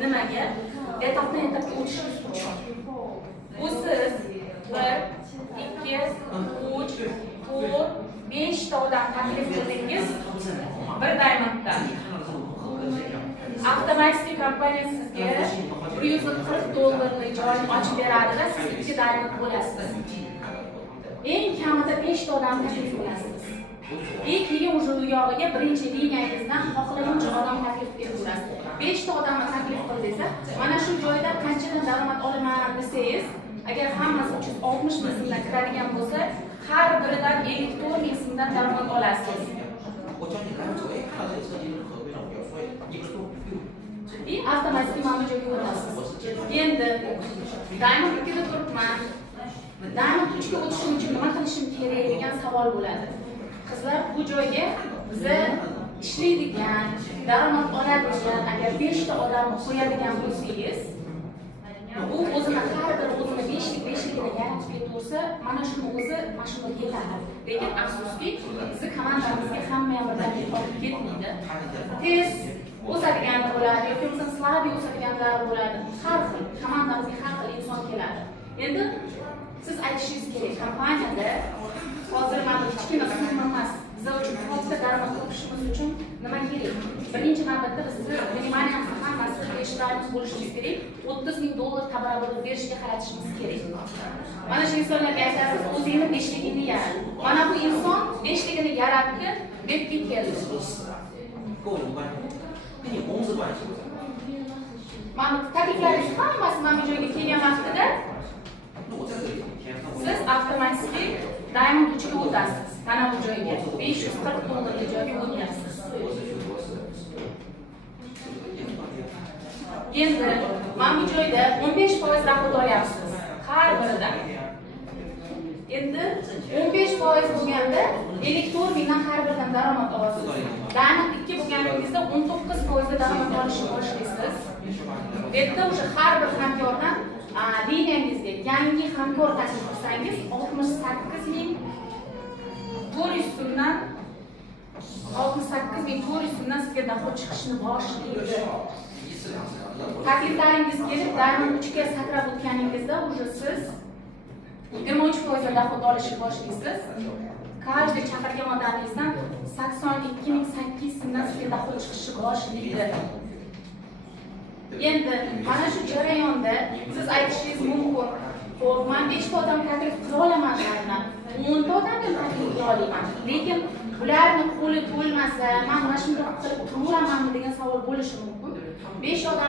nimaga? Etapdan etapga o'tishingiz uchun. Bu siz 1, 2, 3, 4, 5 ta odam taklif qildingiz bir diamonddan. Avtomatik kompaniya sizga $140 joyni ochib beradi va siz 2 diamond bo'lasiz. Eng kamida 5 ta odam taklif qilasiz. Keyin o'sha uyog'iga birinchi liniyangizdan xohlagancha odam taklif qilaverasiz. 5 ta odamni taklif qildingiz, mana shu joyda qanchadan daromad olaman desangiz, agar hammasi 360 ming so'mdan kiradigan bo'lsa, har biridan 54 ming so'mdan daromad olasiz. Avtomatik mana bu joyga o'tasiz. Endi diamond 2 da turibman. Diamond 3 ga o'tishim uchun nima qilishim kerak degan savol bo'ladi. Qizlar, bu joyga biza ishlaydigan, daromad oladigan, agar 5 ta odamni qo'yadigan bo'lsangiz, bu o'zini har bir o'zini 5ligini yaratib ketaversa, mana shuni o'zi mashhur yetadi. Lekin afsuski, bizni komandamizga hamma ham birdaniga olib ketmaydi. Tez o'sadigan bo'ladi yoki bo'lmasa slabiy o'sadiganlar bo'ladi. Har xil komandamizga har xil inson keladi. Endi siz aytishingiz kerak, kompaniyada hozir mana kichkina summa emas, biz uchun katta daromad topishimiz uchun nima kerak? Birinchi navbatda bizni vнимание hammasi ishlarimiz bo'lishimiz kerak. $30,000 tabarruk berishga qaratishimiz kerak. Mana shu insonlarga aytasiz, o'zingni 5ligini yarat. Mana bu inson 5ligini yaratdi, debga keldi. Mana takliflaringiz hammasi mana bu joyga kelgan vaqtida siz avtomatik diamond 3 ga o'tasiz. Mana bu joyga $540 joyga o'tyapsiz. Endi mana bu joyda 15% rahmat olyapsiz har biridan. Endi 15% bo'lganda 54 mingdan har biridan daromad olasiz. Diamond 2 bo'lganingizda 19% da daromad olishni boshlaysiz. Bu yerda o'sha har bir hamkordan liniyangizga yangi hamkor taklif qilsangiz 68,400 so'mdan sizga dohod chiqishni boshlaydi. Takliflaringiz kelib, diamond 3 ga sakrab o'tganingizda уже siz 23% dohod olishni boshlaysiz. Каждый chaqirgan odamingizdan 82,800 so'mdan sizga dohod chiqishni boshlaydi. Endi mana shu jarayonda siz aytishingiz mumkin, "Xo'p, men 5 ta odam taklif qila olaman, 10 ta odamni taklif qila olaman. Lekin ularni qo'li to'lmasa, men mana shunday qilib turaveramanmi?" degan savol bo'lishi mumkin. 5 odam